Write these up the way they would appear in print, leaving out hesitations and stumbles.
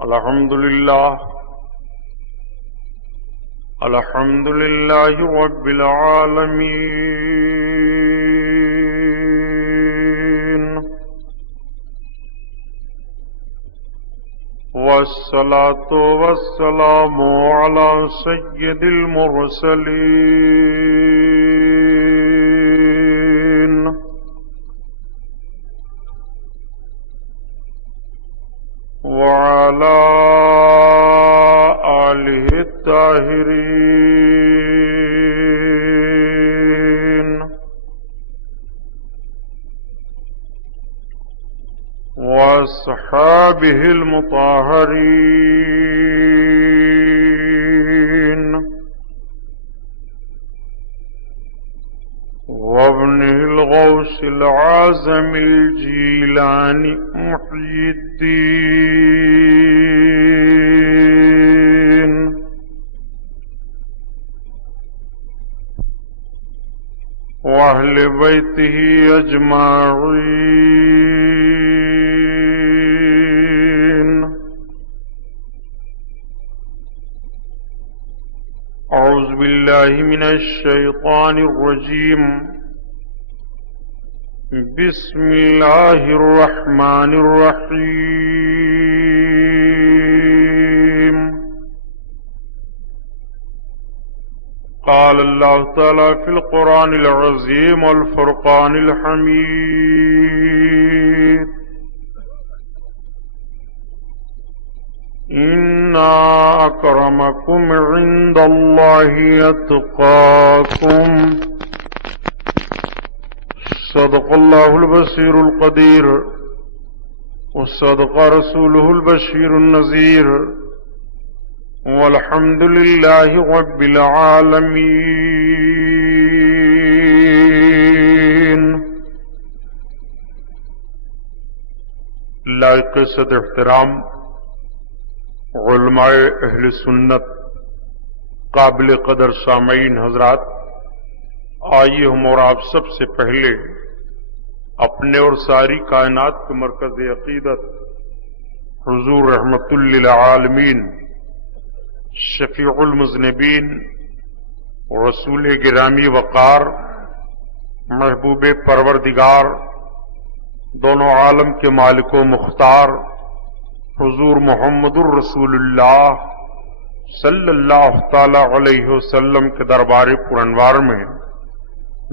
الحمد لله رب العالمين، والصلاة والسلام على سيد المرسلين، وعلى آله الطاهرين، وأصحابه المطهرين، وابنه الغوث العازم الجيلاني محيي الدين، وأهل بيته أجمعين. أعوذ بالله من الشيطان الرجيم. بسم الله الرحمن الرحيم. قال الله تعالى في القرآن العظيم والفرقان الحميد: إن أكرمكم عند الله أتقاكم. صدق الله البصير القدير، وصدق رسوله البشير النذير، والحمد لله رب العالمين. لائق صد احترام علماء اہل سنت، قابل قدر سامعین حضرات، آئیے ہم اور آپ سب سے پہلے اپنے اور ساری کائنات کے مرکز عقیدت حضور رحمت للعالمین، شفیع المذنبین، رسول گرامی وقار، محبوب پروردگار، دونوں عالم کے مالک و مختار حضور محمد الرسول اللہ صلی اللہ تعالی علیہ وسلم کے دربار پرانوار میں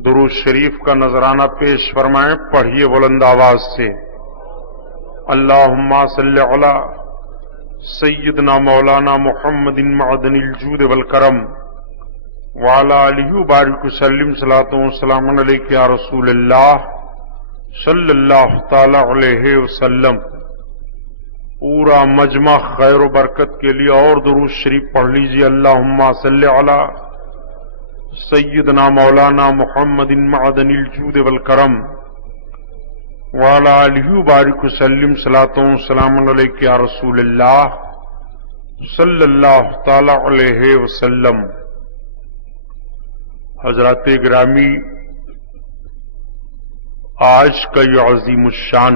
درود شریف کا نذرانہ پیش فرمائیں. پڑھیے بلند آواز سے: اللہم صلی علی سیدنا مولانا محمد معدن الجود والکرم، وعلی آلہ بارک وسلم. صلاۃ و سلام علیک یا رسول اللہ صلی اللہ تعالی علیہ وسلم. پورا مجمع خیر و برکت کے لیے اور درود شریف پڑھ لیجیے: اللہم صلی علی سیدنا مولانا محمد معدن الجود والکرم، وعلی آلہ بارک وسلم. صلاۃ و سلام علیک یا رسول اللہ صلی اللہ تعالی علیہ وسلم. حضرات گرامی، آج کا یہ عظیم الشان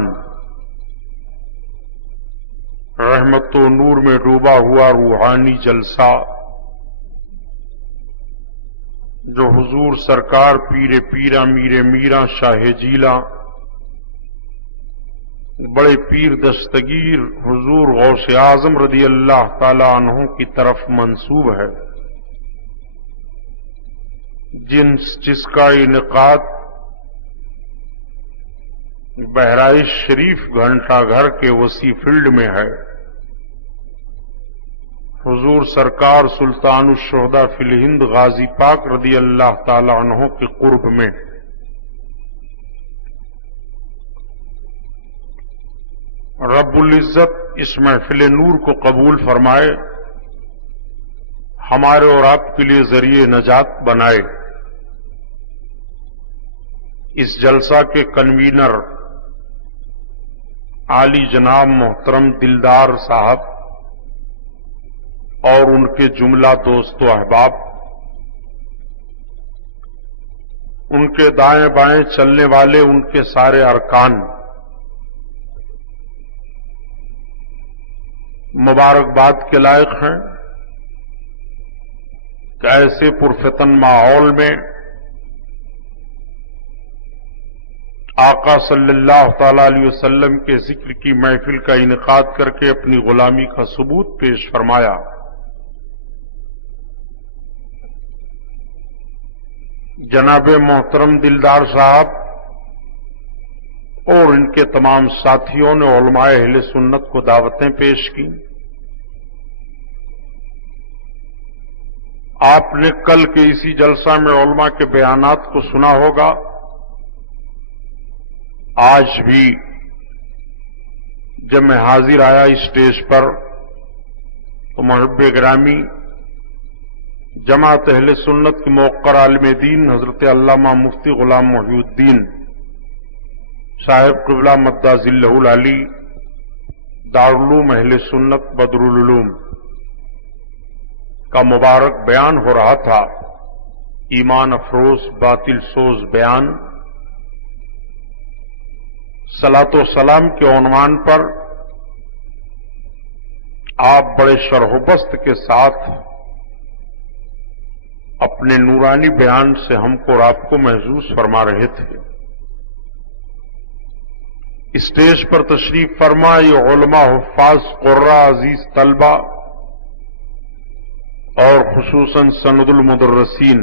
رحمت و نور میں ڈوبا ہوا روحانی جلسہ، جو حضور سرکار پیر پیرا میر میرا شاہ جیلا بڑے پیر دستگیر حضور غوث اعظم رضی اللہ تعالی عنہ کی طرف منسوب ہے، جس کا انعقاد بہرائچ شریف گھنٹہ گھر کے وسیع فیلڈ میں ہے. حضور سرکار سلطان الشہداء فی الہند غازی پاک رضی اللہ تعالی عنہ کے قرب میں. رب العزت اس محفل نور کو قبول فرمائے، ہمارے اور آپ کے لیے ذریعہ نجات بنائے. اس جلسہ کے کنوینر عالی جناب محترم دلدار صاحب اور ان کے جملہ دوست و احباب، ان کے دائیں بائیں چلنے والے ان کے سارے ارکان، मुबारकबाद के लायक हैं कि ऐसे पुरफतन माहौल में आका सल्लल्लाहु तआला अलैहि वसल्लम के जिक्र की महफिल का इनेकाद करके अपनी गुलामी का सबूत पेश फरमाया। जनाबे मोहतरम दिलदार साहब और इनके तमाम साथियों ने उलमाए अहले सुन्नत को दावतें पेश की। आपने कल के इसी जलसा में उलमा के बयानात को सुना होगा। आज भी जब मैं हाजिर आया इस स्टेज पर तो मुहब्बे गिरामी जमात अहले सुन्नत के मौक़र आलिम दीन हजरत अल्लामा मुफ्ती गुलाम मोहिउद्दीन साहिब क़िबला मद्दा ज़िल्लहुल अली दारुल उलूम अहले सुन्नत बदरुल उलूम का मुबारक बयान हो रहा था। ईमान अफरोज बातिल सोज बयान सलातो सलाम के उन्वान पर आप बड़े शरह-ओ-बस्त के साथ अपने नूरानी बयान से हमको और आपको महसूस फरमा रहे थे। स्टेज पर तशरीफ फरमा ये उलमा हुफ्फाज कुर्रा अजीज तलबा और खुसूसन सनदुल मुदर्रिसीन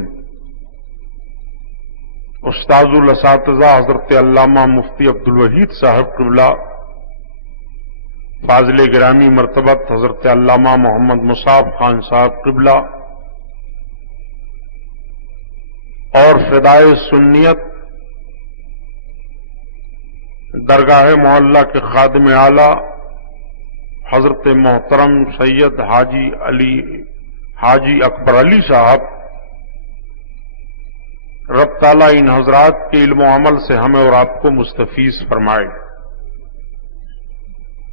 उस्ताजुल असातिज़ा हजरत अल्लामा मुफ्ती अब्दुल वहीद साहब क़िबला फाज़िल गिरामी मर्तबत हजरत अल्लामा मोहम्मद मुसाब खान साहब क़िबला और फ़िदाए सुन्नियत दरगाह मोहल्ला के खादिम आला हजरत मोहतरम सैयद हाजी अकबर अली साहब रब ताला इन हजरात के इल्म अमल से हमें और आपको मुस्तफीज फरमाए।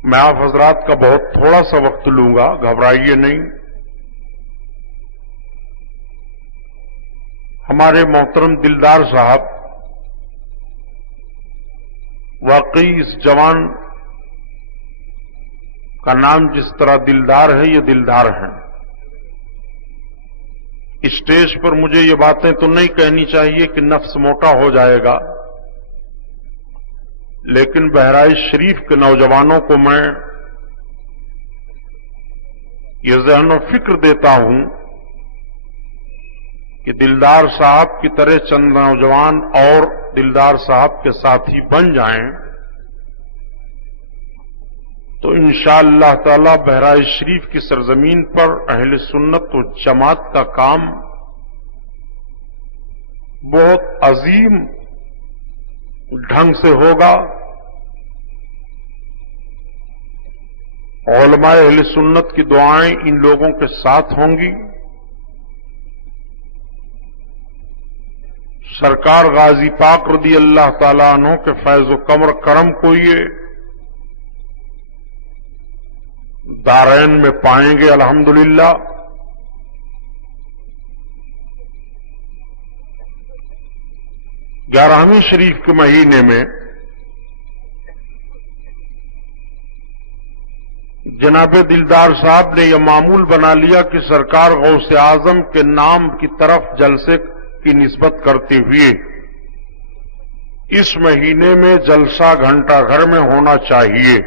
मैं आप हजरात का बहुत थोड़ा सा वक्त लूंगा, घबराइए नहीं। हमारे मोहतरम दिलदार साहब वाकई इस जवान का नाम जिस तरह दिलदार है, ये दिलदार हैं। स्टेज पर मुझे ये बातें तो नहीं कहनी चाहिए कि नफ्स मोटा हो जाएगा, लेकिन बहराइच शरीफ के नौजवानों को मैं ये ज़हन और फिक्र देता हूं कि दिलदार साहब की तरह चंद नौजवान और दिलदार साहब के साथी बन जाएं तो इंशाअल्लाह ताला बहराइच शरीफ की सरजमीन पर अहले सुन्नत व जमात का काम बहुत अजीम ढंग से होगा। उलमाए अहले सुन्नत की दुआएं इन लोगों के साथ होंगी। सरकार गाजी पाक रदी अल्लाह ताला अन्हु के फैज़ व कमर करम को ये दारैन में पाएंगे अल्हम्दुलिल्लाह। ग्यारहवीं शरीफ के महीने में जनाबे दिलदार साहब ने यह मामूल बना लिया कि सरकार गौसे आजम के नाम की तरफ जलसे की निस्बत करते हुए इस महीने में जलसा घंटा घर में होना चाहिए।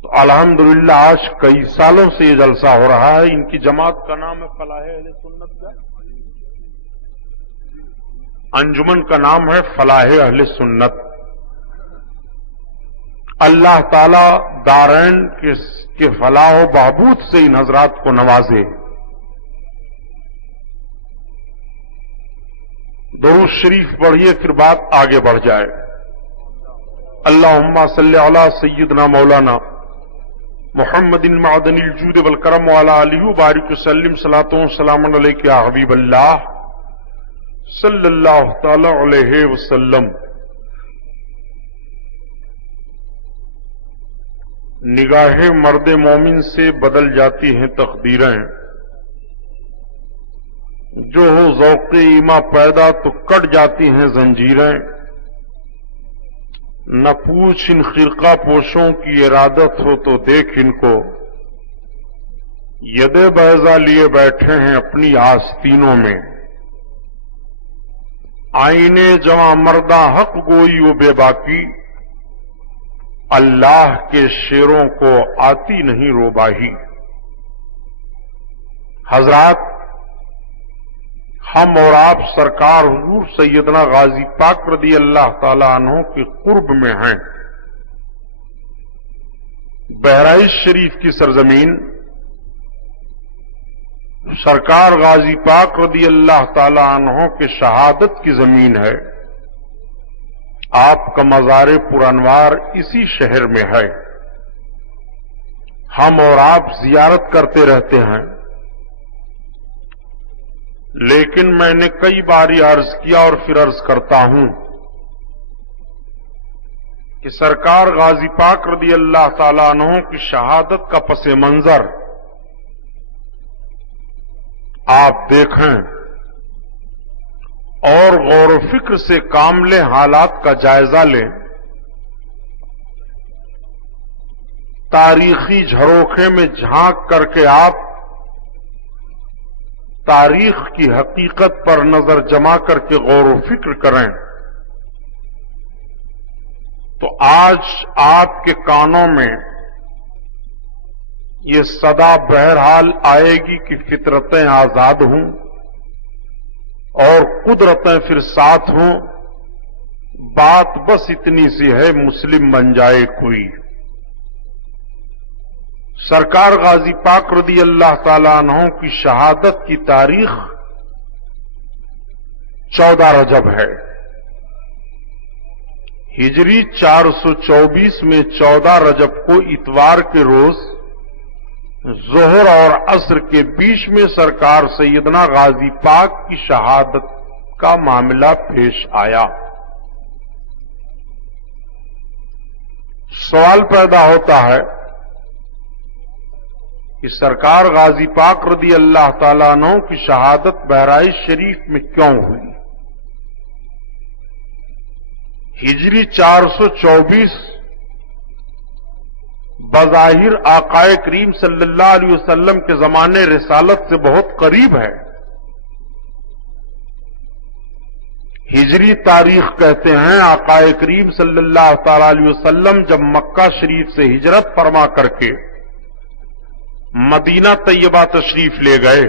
तो अल्हम्दुलिल्लाह आज कई सालों से ये जलसा हो रहा है। इनकी जमात का नाम है फलाहे अहले सुन्नत का, अंजुमन का नाम है फलाहे अहले सुन्नत। अल्लाह ताला दारैन के फलाह व बहबूद से इन हजरात को नवाजे। दुरूद शरीफ पढ़िए, फिर बात आगे बढ़ जाए। अल्लाहुम्मा सल्ली अला सय्यिदना मौलाना मुहम्मदिन मअदनिल जूद वल करम व अला आलिहि व बारिक वसल्लिम सलातो सलामन अलैका या हबीबल्लाह सल्लल्लाहु तआला अलैहि वसल्लम। निगाहे मर्द मोमिन से बदल जाती हैं तकदीरें, जो हो ज़ौक़े ईमा पैदा तो कट जाती हैं जंजीरें। न पूछ इन खिरका पोशों की इरादत हो तो देख इनको, यदे बैजा लिए बैठे हैं अपनी आस्तीनों में। आईने जवां मर्दा हक गोई वो बेबाकी, अल्लाह के शेरों को आती नहीं रोबाही। हजरात, हम और आप सरकार हुजूर सैयदना गाजी पाक रदी अल्लाह ताला अन्हु के कुर्ब में हैं। बहराइच शरीफ की सरजमीन सरकार गाजी पाक रदी अल्लाह ताला अन्हु के शहादत की जमीन है। आपका मज़ार पुरअनवार इसी शहर में है। हम और आप जियारत करते रहते हैं, लेकिन मैंने कई बार यह अर्ज किया और फिर अर्ज करता हूं कि सरकार गाजी पाक रदी अल्लाह ताला अन्हु की शहादत का पस मंजर आप देखें और गौर व फिक्र से कामले हालात का जायजा लें। तारीखी झरोखे में झांक करके आप तारीख की हकीकत पर नजर जमा करके गौर व फिक्र करें तो आज आपके कानों में ये सदा बहरहाल आएगी कि फितरतें आजाद हों और कुदरतें फिर साथ हों। बात बस इतनी सी है, मुस्लिम बन जाए कोई। सरकार गाजी पाक रदी अल्लाह ताला अन्हु की शहादत की तारीख 14 रजब है। हिजरी 424 में 14 रजब को इतवार के रोज जोहर और असर के बीच में सरकार सैयदना गाजी पाक की शहादत का मामला पेश आया। सवाल पैदा होता है कि सरकार गाजी पाक रदी अल्लाह ताला अन्हु की शहादत बहराइच शरीफ में क्यों हुई। हिजरी 424 बज़ाहिर आकाए करीम सल्लल्लाहु अलैहि वसल्लम के जमाने रिसालत से बहुत करीब है। हिजरी तारीख कहते हैं आकाए करीम सल्लल्लाहु ताला अलैहि वसल्लम जब मक्का शरीफ से हिजरत फरमा करके मदीना तैयबा तशरीफ ले गए,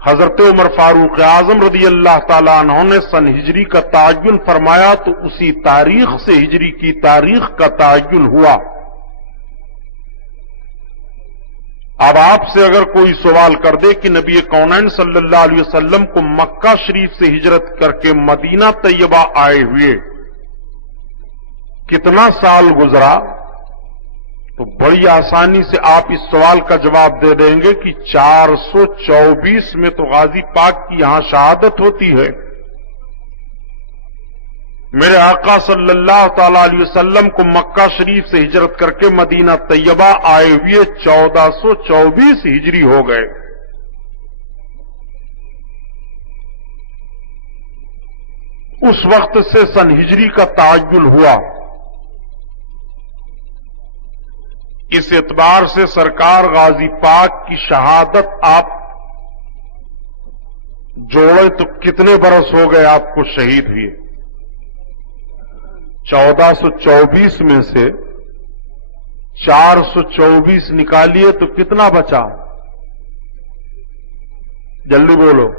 हजरत उमर फारूक आजम रदी अल्लाह ताला अन्हु ने सन हिजरी का तायुन फरमाया तो उसी तारीख से हिजरी की तारीख का तायुन हुआ। अब आपसे अगर कोई सवाल कर दे कि नबी कौनैन सल्लल्लाहु अलैहि वसल्लम को मक्का शरीफ से हिजरत करके मदीना तैयबा आए हुए कितना साल गुजरा, तो बड़ी आसानी से आप इस सवाल का जवाब दे देंगे कि 424 में तो गाजी पाक की यहां शहादत होती है। मेरे आका सल्लल्लाहु ताला अलैहि वसल्लम को मक्का शरीफ से हिजरत करके मदीना तैयबा आए हुए 1424 हिजरी हो गए। उस वक्त से सन हिजरी का ताजुल हुआ। इस एतबार से सरकार गाजी पाक की शहादत आप जोड़े तो कितने बरस हो गए आपको शहीद हुए। 1424 में से 424 निकालिए तो कितना बचा, जल्दी बोलो।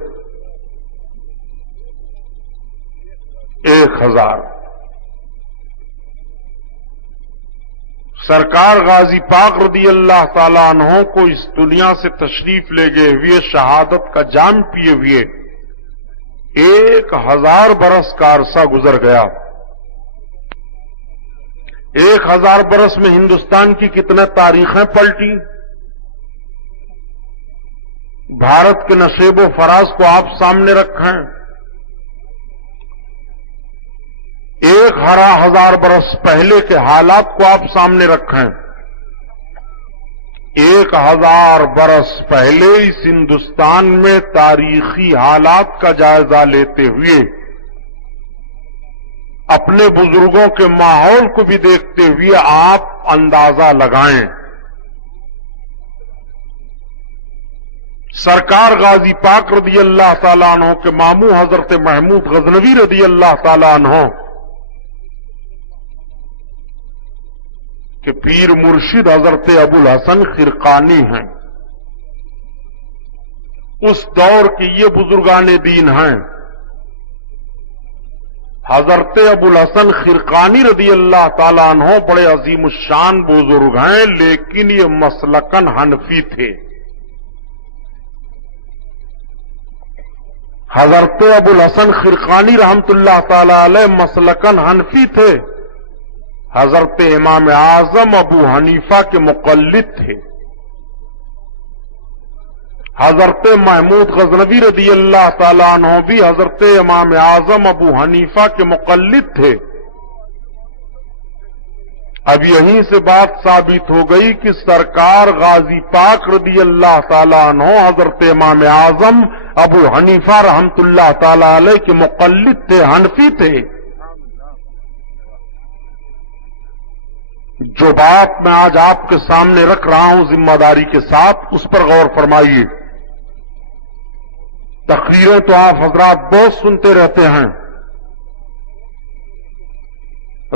1000। सरकार गाजी पाक रदी अल्लाह ताला अन्हु को इस दुनिया से तशरीफ ले गए हुए शहादत का जाम पिए हुए 1000 बरस का अरसा गुजर गया। 1000 बरस में हिंदुस्तान की कितने तारीखें पलटी। भारत के नशेबो फराज को आप सामने रखें। 1000 बरस पहले के हालात को आप सामने रखें। 1000 बरस पहले इस हिंदुस्तान में तारीखी हालात का जायजा लेते हुए اپنے بزرگوں کے ماحول کو بھی دیکھتے ہوئے آپ اندازہ لگائیں. سرکار غازی پاک رضی اللہ تعالیٰ عنہ کے ماموں حضرت محمود غزنوی رضی اللہ تعالیٰ عنہ کہ پیر مرشد حضرت ابو الحسن خرقانی ہیں. اس دور کے یہ بزرگان دین ہیں. حضرت ابو الحسن خرقانی رضی اللہ تعالیٰ عنہ بڑے عظیم الشان بزرگ ہیں، لیکن یہ مسلکن حنفی تھے. حضرت ابو الحسن خرقانی رحمت اللہ تعالی علیہ مسلکن حنفی تھے. حضرت امام اعظم ابو حنیفہ کے مقلد تھے. حضرت محمود غزنوی رضی اللہ تعالیٰ عنہ بھی حضرت امام اعظم ابو حنیفہ کے مقلد تھے. اب یہیں سے بات ثابت ہو گئی کہ سرکار غازی پاک رضی اللہ تعالیٰ عنہ حضرت امام اعظم ابو حنیفہ رحمت اللہ تعالی علیہ کے مقلد تھے، حنفی تھے. جو بات میں آج آپ کے سامنے رکھ رہا ہوں ذمہ داری کے ساتھ، اس پر غور فرمائیے. تقریریں تو آپ حضرات بہت سنتے رہتے ہیں.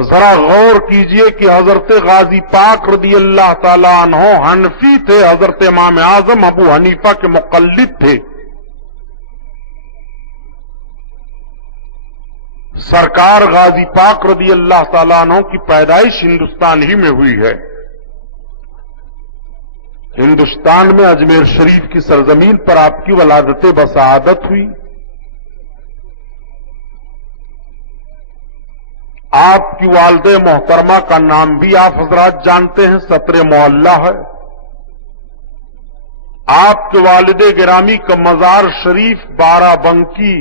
ذرا غور کیجئے کہ حضرت غازی پاک رضی اللہ تعالی عنہ حنفی تھے، حضرت امام اعظم ابو حنیفہ کے مقلد تھے. سرکار غازی پاک رضی اللہ تعالیٰ عنہ کی پیدائش ہندوستان ہی میں ہوئی ہے. ہندوستان میں اجمیر شریف کی سرزمین پر آپ کی ولادت بسعادت ہوئی. آپ کی والد محترمہ کا نام بھی آپ حضرات جانتے ہیں، ستر معلہ ہے. آپ کے والد گرامی کا مزار شریف بارہ بنکی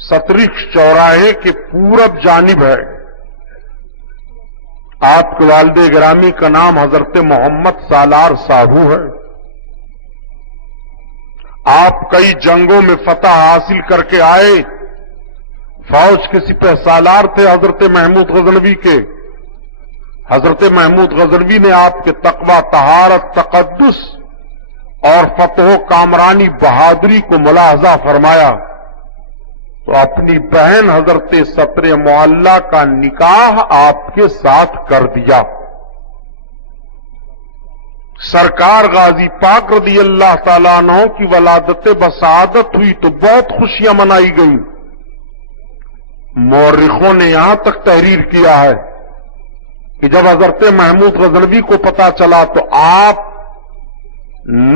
سترک چوراہے کے پورب جانب ہے. آپ کے والد گرامی کا نام حضرت محمد سالار ساہو ہے. آپ کئی جنگوں میں فتح حاصل کر کے آئے. فوج کے سپہ سالار تھے حضرت محمود غزنوی کے. حضرت محمود غزنوی نے آپ کے تقوی، طہارت، تقدس اور فتح و کامرانی بہادری کو ملاحظہ فرمایا تو اپنی بہن حضرت ستر معلہ کا نکاح آپ کے ساتھ کر دیا. سرکار غازی پاک رضی اللہ تعالیٰ عنہ کی ولادت بسعادت ہوئی تو بہت خوشیاں منائی گئیں. مورخوں نے یہاں تک تحریر کیا ہے کہ جب حضرت محمود غزنوی کو پتا چلا تو آپ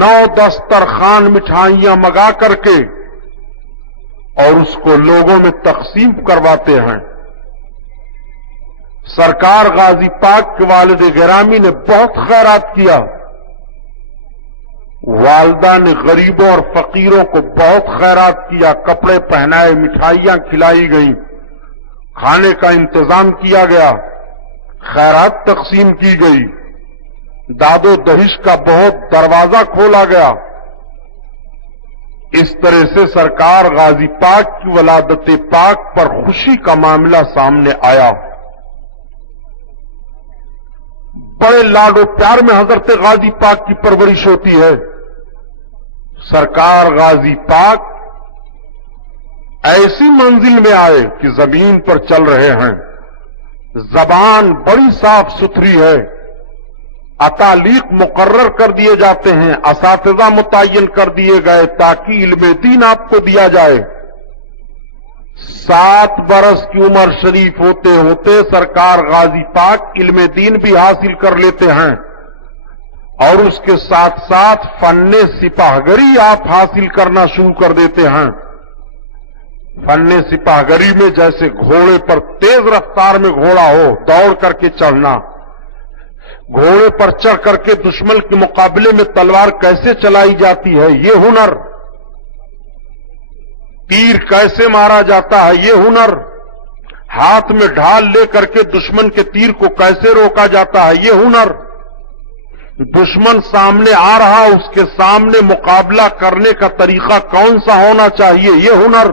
9 دسترخوان مٹھائیاں منگا کر کے اور اس کو لوگوں میں تقسیم کرواتے ہیں. سرکار غازی پاک کے والد گرامی نے بہت خیرات کیا. والدہ نے غریبوں اور فقیروں کو بہت خیرات کیا. کپڑے پہنائے، مٹھائیاں کھلائی گئیں، کھانے کا انتظام کیا گیا، خیرات تقسیم کی گئی. داد و دہش کا بہت دروازہ کھولا گیا. اس طرح سے سرکار غازی پاک کی ولادت پاک پر خوشی کا معاملہ سامنے آیا. بڑے لاڈ و پیار میں حضرت غازی پاک کی پرورش ہوتی ہے. سرکار غازی پاک ایسی منزل میں آئے کہ زمین پر چل رہے ہیں. زبان بڑی صاف ستھری ہے. اتالیق مقرر کر دیے جاتے ہیں، اساتذہ متعین کر دیے گئے تاکہ علم دین آپ کو دیا جائے. 7 برس کی عمر شریف ہوتے ہوتے سرکار غازی پاک علم دین بھی حاصل کر لیتے ہیں اور اس کے ساتھ ساتھ فن سپاہگری آپ حاصل کرنا شروع کر دیتے ہیں. فن سپاہگری میں جیسے گھوڑے پر تیز رفتار میں گھوڑا ہو، دوڑ کر کے چڑھنا، گھوڑے پر چڑھ کر کے دشمن کے مقابلے میں تلوار کیسے چلائی جاتی ہے یہ ہنر، تیر کیسے مارا جاتا ہے یہ ہنر، ہاتھ میں ڈھال لے کر کے دشمن کے تیر کو کیسے روکا جاتا ہے یہ ہنر، دشمن سامنے آ رہا اس کے سامنے مقابلہ کرنے کا طریقہ کون سا ہونا چاہیے یہ ہنر،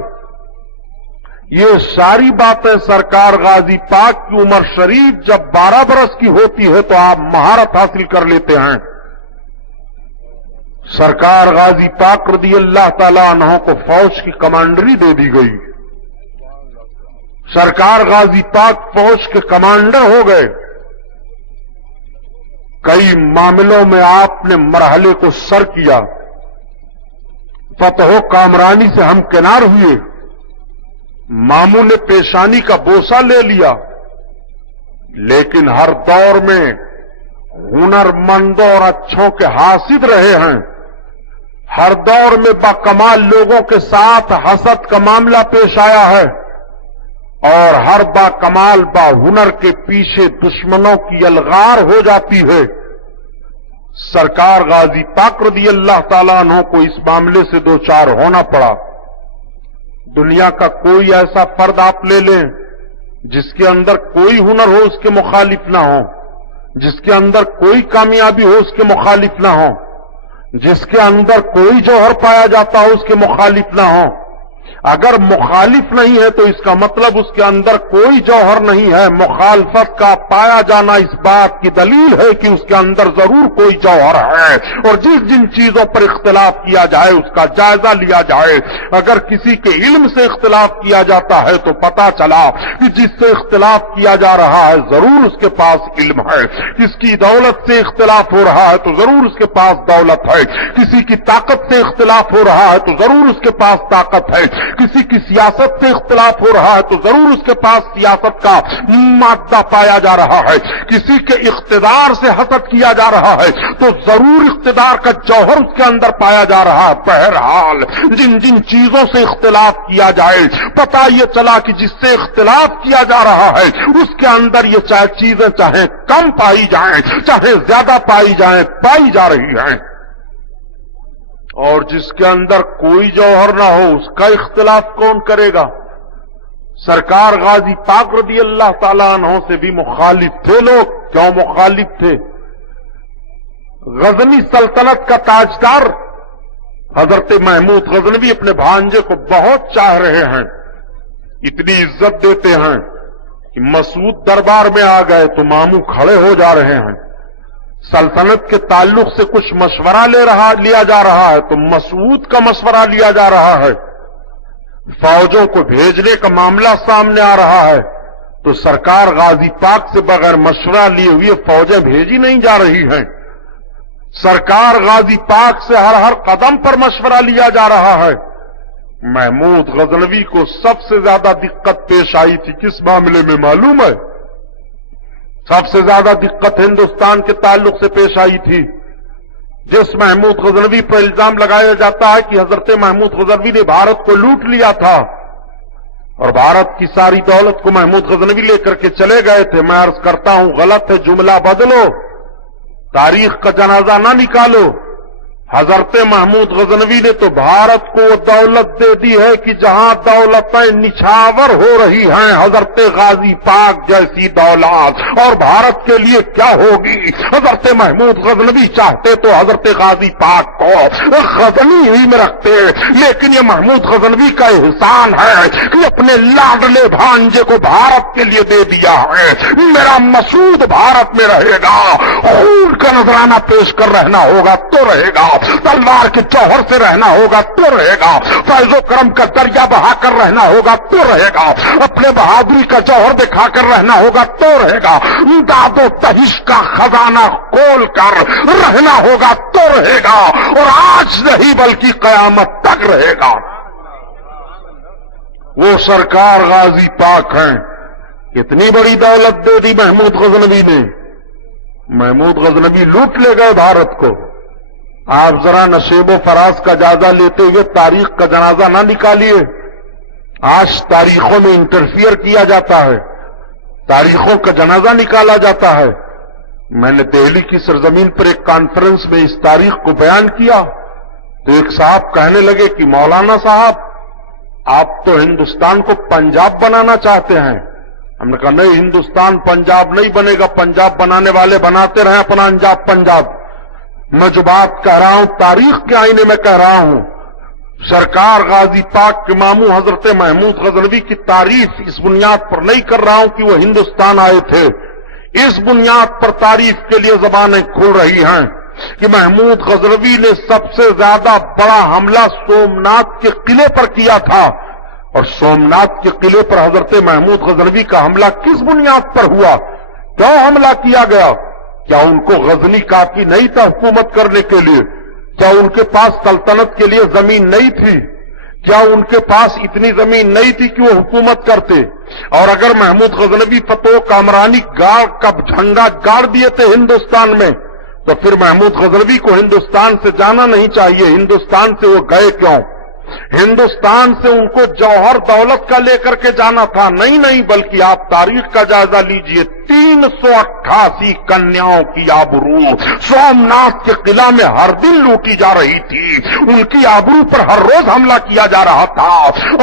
یہ ساری باتیں سرکار غازی پاک کی عمر شریف جب 12 برس کی ہوتی ہے تو آپ مہارت حاصل کر لیتے ہیں. سرکار غازی پاک رضی اللہ تعالیٰ عنہ کو فوج کی کمانڈری دے دی گئی. سرکار غازی پاک فوج کے کمانڈر ہو گئے. کئی معاملوں میں آپ نے مرحلے کو سر کیا. فتح و کامرانی سے ہمکنار ہوئے. معمول پیشانی کا بوسہ لے لیا. لیکن ہر دور میں ہنرمندوں اور اچھوں کے حاسد رہے ہیں. ہر دور میں باکمال لوگوں کے ساتھ حسد کا معاملہ پیش آیا ہے اور ہر باکمال باہنر کے پیچھے دشمنوں کی الغار ہو جاتی ہے. سرکار غازی پاک رضی اللہ تعالیٰ عنہ کو اس معاملے سے دو چار ہونا پڑا. دنیا کا کوئی ایسا فرد آپ لے لیں جس کے اندر کوئی ہنر ہو اس کے مخالف نہ ہو, جس کے اندر کوئی کامیابی ہو اس کے مخالف نہ ہو, جس کے اندر کوئی جوہر پایا جاتا ہو اس کے مخالف نہ ہو. اگر مخالف نہیں ہے تو اس کا مطلب اس کے اندر کوئی جوہر نہیں ہے. مخالفت کا پایا جانا اس بات کی دلیل ہے کہ اس کے اندر ضرور کوئی جوہر ہے. اور جن چیزوں پر اختلاف کیا جائے اس کا جائزہ لیا جائے. اگر کسی کے علم سے اختلاف کیا جاتا ہے تو پتا چلا کہ جس سے اختلاف کیا جا رہا ہے ضرور اس کے پاس علم ہے. کس کی دولت سے اختلاف ہو رہا ہے تو ضرور اس کے پاس دولت ہے. کسی کی طاقت سے اختلاف ہو رہا ہے تو ضرور اس کے پاس طاقت ہے. کسی کی سیاست سے اختلاف ہو رہا ہے تو ضرور اس کے پاس سیاست کا مادہ پایا جا رہا ہے. کسی کے اقتدار سے حسد کیا جا رہا ہے تو ضرور اقتدار کا جوہر اس کے اندر پایا جا رہا ہے. بہرحال جن چیزوں سے اختلاف کیا جائے پتہ یہ چلا کہ جس سے اختلاف کیا جا رہا ہے اس کے اندر یہ چیزیں چاہے کم پائی جائیں چاہے زیادہ پائی جائیں پائی جا رہی ہیں. اور جس کے اندر کوئی جوہر نہ ہو اس کا اختلاف کون کرے گا؟ سرکار غازی پاک رضی اللہ تعالیٰ عنہ سے بھی مخالف تھے لوگ. کیوں مخالف تھے؟ غزنی سلطنت کا تاجدار حضرت محمود غزنوی اپنے بھانجے کو بہت چاہ رہے ہیں. اتنی عزت دیتے ہیں کہ مسعود دربار میں آ گئے تو ماموں کھڑے ہو جا رہے ہیں. سلطنت کے تعلق سے کچھ مشورہ لیا جا رہا ہے تو مسعود کا مشورہ لیا جا رہا ہے. فوجوں کو بھیجنے کا معاملہ سامنے آ رہا ہے تو سرکار غازی پاک سے بغیر مشورہ لیے ہوئے فوجیں بھیجی نہیں جا رہی ہیں. سرکار غازی پاک سے ہر قدم پر مشورہ لیا جا رہا ہے. محمود غزنوی کو سب سے زیادہ دقت پیش آئی تھی کس معاملے میں معلوم ہے؟ سب سے زیادہ دقت ہندوستان کے تعلق سے پیش آئی تھی. جس محمود غزنوی پر الزام لگایا جاتا ہے کہ حضرت محمود غزنوی نے بھارت کو لوٹ لیا تھا اور بھارت کی ساری دولت کو محمود غزنوی لے کر کے چلے گئے تھے. میں عرض کرتا ہوں غلط ہے. جملہ بدلو, تاریخ کا جنازہ نہ نکالو. حضرت محمود غزنوی نے تو بھارت کو وہ دولت دے دی ہے کہ جہاں دولتیں نچھاور ہو رہی ہیں حضرت غازی پاک جیسی دولت اور بھارت کے لیے کیا ہوگی. حضرت محمود غزنوی چاہتے تو حضرت غازی پاک کو غزنی ہی میں رکھتے, لیکن یہ محمود غزنوی کا احسان ہے کہ اپنے لاڈلے بھانجے کو بھارت کے لیے دے دیا ہے. میرا مسعود بھارت میں رہے گا, خون کا نذرانہ پیش کر رہنا ہوگا تو رہے گا, تلوار کے جوہر سے رہنا ہوگا تو رہے گا, فیض و کرم کا دریا بہا کر رہنا ہوگا تو رہے گا, اپنے بہادری کا جوہر دکھا کر رہنا ہوگا تو رہے گا, داد و دہش کا خزانہ کھول کر رہنا ہوگا تو رہے گا, اور آج نہیں بلکہ قیامت تک رہے گا. وہ سرکار غازی پاک ہیں. کتنی بڑی دولت دے دی محمود غزنوی نے. محمود غزنوی لوٹ لے گئے بھارت کو. آپ ذرا نشیب و فراز کا جائزہ لیتے ہوئے تاریخ کا جنازہ نہ نکالیے. آج تاریخوں میں انٹرفیئر کیا جاتا ہے, تاریخوں کا جنازہ نکالا جاتا ہے. میں نے دہلی کی سرزمین پر ایک کانفرنس میں اس تاریخ کو بیان کیا تو ایک صاحب کہنے لگے کہ مولانا صاحب آپ تو ہندوستان کو پنجاب بنانا چاہتے ہیں. ہم نے کہا نہیں, ہندوستان پنجاب نہیں بنے گا, پنجاب بنانے والے بناتے رہیں اپنا انجاب پنجاب. میں جو بات کہہ رہا ہوں تاریخ کے آئینے میں کہہ رہا ہوں. सरकार गाजी पाक के मामू हजरत महमूद गजनवी की तारीफ इस बुनियाद पर नहीं कर रहा हूं कि वो हिंदुस्तान आए थे, इस बुनियाद पर तारीफ के लिए जबानें खुल रही हैं कि महमूद गजनवी ने सबसे ज्यादा बड़ा हमला सोमनाथ के किले पर किया था। और सोमनाथ के किले पर हजरत महमूद गजनवी का हमला किस बुनियाद पर हुआ, क्यों हमला किया गया? क्या उनको गजनी काफी नहीं था हुकूमत करने के लिए? क्या उनके पास सल्तनत के लिए जमीन नहीं थी? क्या उनके पास इतनी जमीन नहीं थी कि वो हुकूमत करते? और अगर महमूद गजनवी फतह कामरानी गाड़ का झंडा गाड़ दिए थे हिंदुस्तान में, तो फिर महमूद गजनवी को हिंदुस्तान से जाना नहीं चाहिए। हिंदुस्तान से वो गए क्यों? हिंदुस्तान से उनको जौहर दौलत का लेकर के जाना था। नहीं, बल्कि आप तारीख का जायजा लीजिए। 388 कन्याओं की आबरू सोमनाथ के किला में हर दिन लूटी जा रही थी। उनकी आबरू पर हर रोज हमला किया जा रहा था।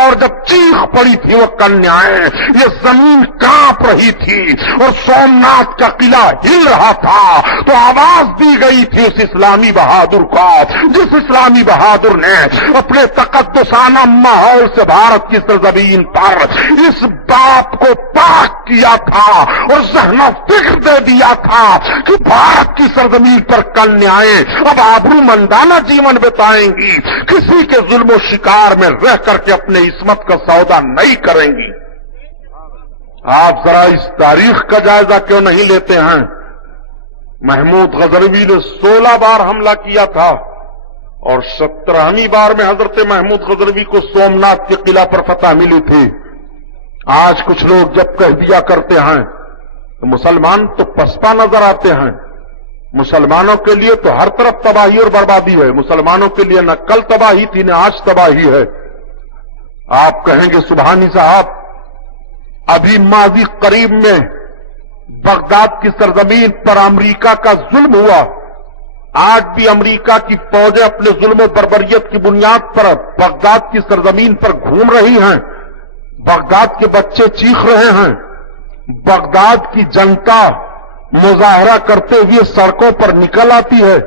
और जब चीख पड़ी थी वो कन्याएं, ये जमीन कांप रही थी और सोमनाथ का किला हिल रहा था, तो आवाज दी गई थी उस इस्लामी बहादुर को, जिस इस्लामी बहादुर ने अपने तकद्दुसाना माहौल से भारत की सरजमीन पर इस बात को पाक किया था और जहना फिक्र दे दिया था कि भारत की सरजमीन पर कन्याएं अब आबरूमंदाना जीवन बिताएंगी, किसी के जुल्म शिकार में रह करके अपने इस्मत का सौदा नहीं करेंगी। आप जरा इस तारीख का जायजा क्यों नहीं लेते हैं? महमूद गजनवी ने 16 बार हमला किया था और 17वीं बार में हजरत महमूद गजनवी को सोमनाथ के किला पर फतह मिली थी। आज कुछ लोग जब कह दिया करते हैं तो मुसलमान तो पसपा नजर आते हैं। मुसलमानों के लिए तो हर तरफ तबाही और बर्बादी है। मुसलमानों के लिए न कल तबाही थी न आज तबाही है। आप कहेंगे सुबहानी साहब, अभी माजी करीब में बगदाद की सरजमीन पर अमेरिका का जुल्म हुआ। आज भी अमेरिका की फौजें अपने जुल्म और बर्बरियत की बुनियाद पर बगदाद की सरजमीन पर घूम रही हैं। बगदाद के बच्चे चीख रहे हैं। बगदाद की जनता मुजाहरा करते हुए सड़कों पर निकल आती है।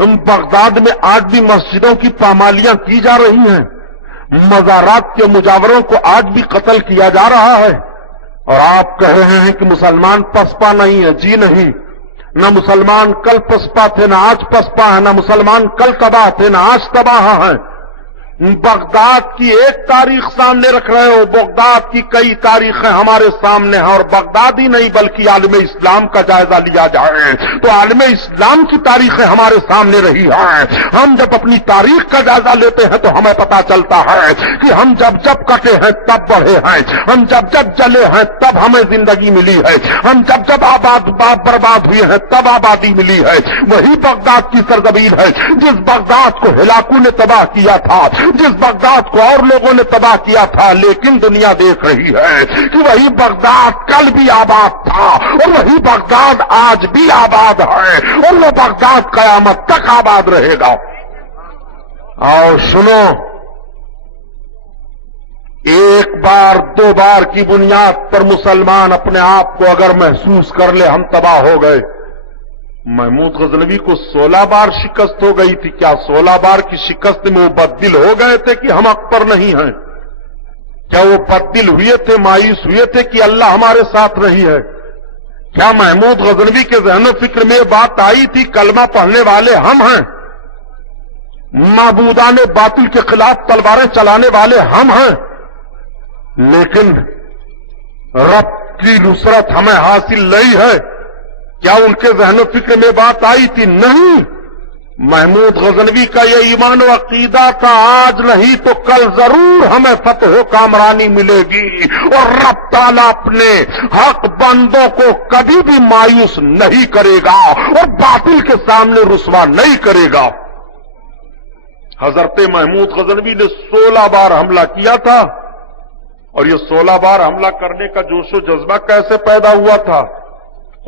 बगदाद में आज भी मस्जिदों की पामालियां की जा रही हैं। मज़ारात के मुजावरों को आज भी कत्ल किया जा रहा है। और आप कह रहे हैं कि मुसलमान पसपा नहीं है। जी नहीं, न मुसलमान कल पसपा थे, न आज पसपा है। न मुसलमान कल तबाह थे, न आज तबाह हैं। बगदाद की एक तारीख सामने रख रहे हो, बगदाद की कई तारीखें हमारे सामने हैं। और बगदाद ही नहीं बल्कि आलम इस्लाम का जायजा लिया जाए तो आलम इस्लाम की तारीखें हमारे सामने रही हैं। हम जब अपनी तारीख का जायजा लेते हैं तो हमें पता चलता है कि हम जब जब कटे हैं तब बढ़े हैं, हम जब जब जले हैं तब हमें जिंदगी मिली है, हम जब जब बर्बाद हुए हैं तब आबादी मिली है। वही बगदाद की सरजमीन है जिस बगदाद को हिलाकू ने तबाह किया था, जिस बगदाद को और लोगों ने तबाह किया था। लेकिन दुनिया देख रही है कि वही बगदाद कल भी आबाद था और वही बगदाद आज भी आबाद है और वो बगदाद कयामत तक आबाद रहेगा। और सुनो, एक बार दो बार की बुनियाद पर मुसलमान अपने आप को अगर महसूस कर ले हम तबाह हो गए। महमूद गजनवी को 16 बार शिकस्त हो गई थी। क्या 16 बार की शिकस्त में वो बददिल हो गए थे कि हम हक पर नहीं हैं? क्या वो बददिल हुए थे, मायूस हुए थे कि अल्लाह हमारे साथ नहीं है? क्या महमूद गजनवी के ज़हन फिक्र में बात आई थी कलमा पढ़ने वाले हम हैं, माबूदाने बातिल के खिलाफ तलवारें चलाने वाले हम हैं, लेकिन रब की नुसरत हमें हासिल नहीं है? क्या उनके ज़हन फिक्र में बात आई थी? नहीं। महमूद गजनवी का ये ईमान व अकीदा था, आज नहीं तो कल जरूर हमें फतह कामरानी मिलेगी और रब ताला अपने हक बंदों को कभी भी मायूस नहीं करेगा और बातिल के सामने रुसवा नहीं करेगा। हजरत महमूद गजनवी ने 16 बार हमला किया था। और ये 16 बार हमला करने का जोशो जज्बा कैसे पैदा हुआ था?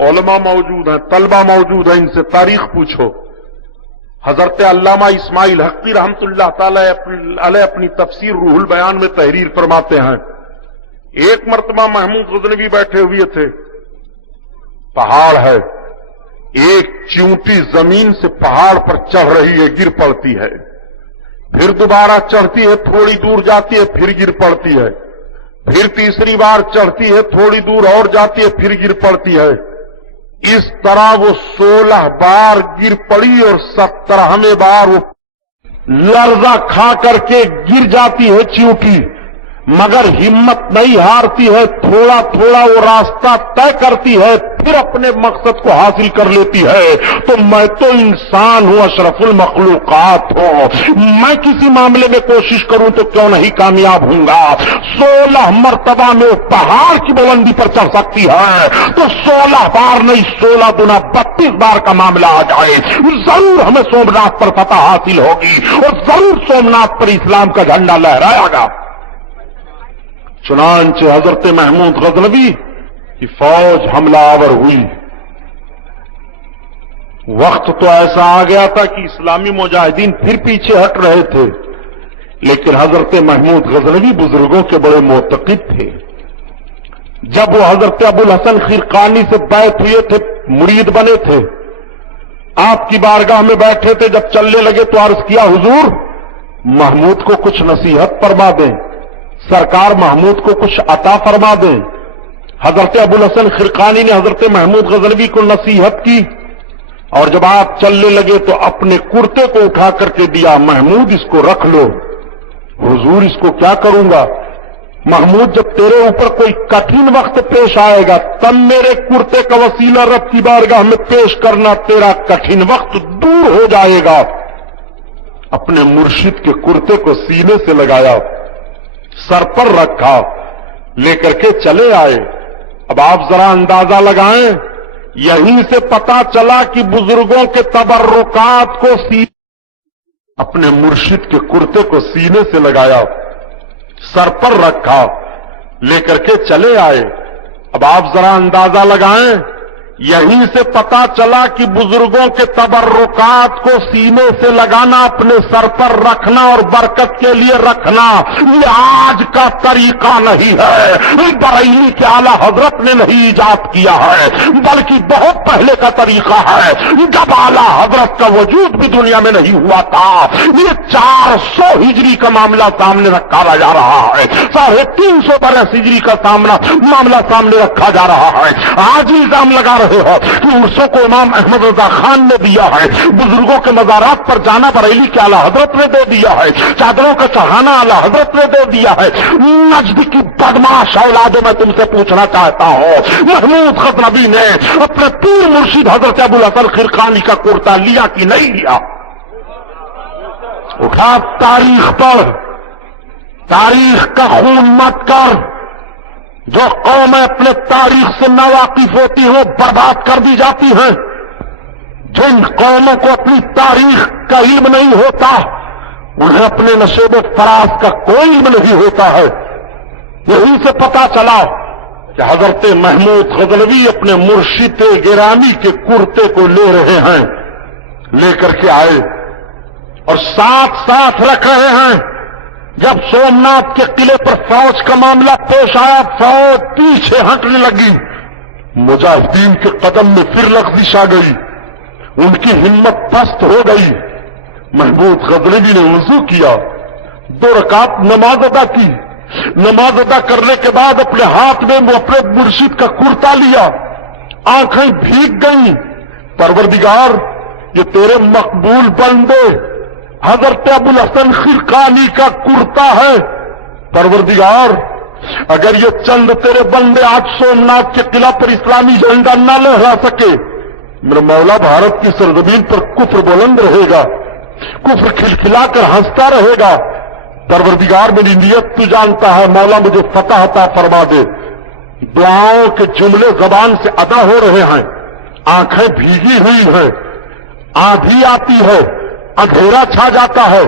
उलमा मौजूद हैं, तलबा मौजूद हैं, इनसे तारीख पूछो। हजरत अल्लामा इस्माइल हक्की रहमतुल्लाह ताला अलैह अपनी तफसीर रूहुल बयान में तहरीर फरमाते हैं, एक मर्तबा महमूद गजनवी बैठे हुए थे। पहाड़ है, एक चींटी जमीन से पहाड़ पर चढ़ रही है, गिर पड़ती है। फिर दोबारा चढ़ती है, थोड़ी दूर जाती है, फिर गिर पड़ती है, फिर तीसरी बार चढ़ती है, थोड़ी दूर और जाती है, फिर गिर पड़ती है। इस तरह वो 16 बार गिर पड़ी और 17वें बार वो लर्जा खा करके गिर जाती है चींटी, मगर हिम्मत नहीं हारती है, थोड़ा थोड़ा वो रास्ता तय करती है, फिर अपने मकसद को हासिल कर लेती है। तो मैं तो इंसान हूं, अशरफुल मखलूकात हूं, मैं किसी मामले में कोशिश करूं तो क्यों नहीं कामयाब हूंगा। 16 मर्तबा में वो पहाड़ की बुलंदी पर चढ़ सकती है, तो 16 बार नहीं 16 दुना 32 बार का मामला आ जाए, जरूर हमें सोमनाथ पर फतह हासिल होगी और जरूर सोमनाथ पर इस्लाम का झंडा लहराएगा। चुनांचे हजरत महमूद गजनवी की फौज हमलावर हुई। वक्त तो ऐसा आ गया था कि इस्लामी मुजाहिदीन फिर पीछे हट रहे थे, लेकिन हजरत महमूद गजनवी बुजुर्गों के बड़े मोतकिद थे। जब वो हजरत अबुल हसन खिरकानी से बैत हुए थे, मुरीद बने थे, आपकी बारगाह में बैठे थे, जब चलने लगे तो अर्ज किया, हुजूर महमूद को कुछ नसीहत फरमा दें, सरकार महमूद को कुछ अता फरमा दें। हजरत अबुल हसन खिरकानी ने हजरत महमूद गजनवी को नसीहत की, और जब आप चलने लगे तो अपने कुर्ते को उठा करके दिया, महमूद इसको रख लो। हुजूर इसको क्या करूंगा? महमूद जब तेरे ऊपर कोई कठिन वक्त पेश आएगा तब मेरे कुर्ते का वसीला रब की बारगाह में पेश करना, तेरा कठिन वक्त दूर हो जाएगा। अपने मुर्शिद के कुर्ते को सीने से लगाया, सर पर रखा, लेकर के चले आए। अब आप जरा अंदाजा लगाएं, यहीं से पता चला कि बुजुर्गों के तबर्रुकात को अपने मुर्शिद के कुर्ते को सीने से लगाया, सर पर रखा, लेकर के चले आए। अब आप जरा अंदाजा लगाएं, यहीं से पता चला कि बुजुर्गों के तबर्रुकात को सीने से लगाना, अपने सर पर रखना और बरकत के लिए रखना, ये आज का तरीका नहीं है, बरेली के आला हजरत ने नहीं इजाद किया है, बल्कि बहुत पहले का तरीका है, जब आला हजरत का वजूद भी दुनिया में नहीं हुआ था। ये 400 हिजरी का मामला सामने रखा जा रहा है, 350 बरस हिजरी का मामला सामने रखा जा रहा है। आज इल्जाम लगा हो कि उर्सों को इमाम अहमद रजा खान ने दिया है, बुजुर्गों के मज़ारात पर जाना बरेली के आला हजरत ने दे दिया है, चादरों का चढ़ाना आला हजरत ने दे दिया है। नजद की बदमाश औलादों में तुमसे पूछना चाहता हूं, महमूद गजनवी ने अपने पीर मुर्शिद हजरत अबुल हसन खिरकानी का कुर्ता लिया कि नहीं लिया? उठा तारीख पढ़, तारीख का खून मत कर। जो कौमें अपने तारीख से नावाकिफ होती हैं वो बर्बाद कर दी जाती हैं। जिन कौमों को अपनी तारीख का इल्म नहीं होता उन्हें अपने नशेब फराज का कोई इल्म नहीं होता है। यहीं से पता चला कि हजरत महमूद गजनवी अपने मुर्शिद गिरामी के कुर्ते को ले रहे हैं, लेकर के आए और साथ साथ रख रहे हैं। जब सोमनाथ के किले पर फौज का मामला पेश आया, फौज पीछे हटने लगी, मुजाहिदीन के कदम में फिर लग़ज़िश आ गई, उनकी हिम्मत पस्त हो गई। महमूद गजनवी ने वुज़ू किया, 2 रकात नमाज अदा की। नमाज अदा करने के बाद अपने हाथ में वो अपने मुर्शिद का कुर्ता लिया, आंखें भीग गई। परवरदिगार, ये तेरे मकबूल बंदे हजरत अबुल हसन खिरकानी का कुर्ता है। परवरदिगार, अगर ये चंद तेरे बंदे आज सोमनाथ के किला पर इस्लामी झंडा न लहरा सके, मेरे मौला भारत की सरजमीन पर कुफ्र बुलंद रहेगा, कुफ्र खिलखिलाकर हंसता रहेगा। परवरदिगार, मेरी नियत तू जानता है, मौला मुझे फतह अता फरमा दे। दुआओं के जुमले जबान से अदा हो रहे हैं, आंखें भीगी हुई हैं, आंधी आती है, अंधेरा छा जाता है,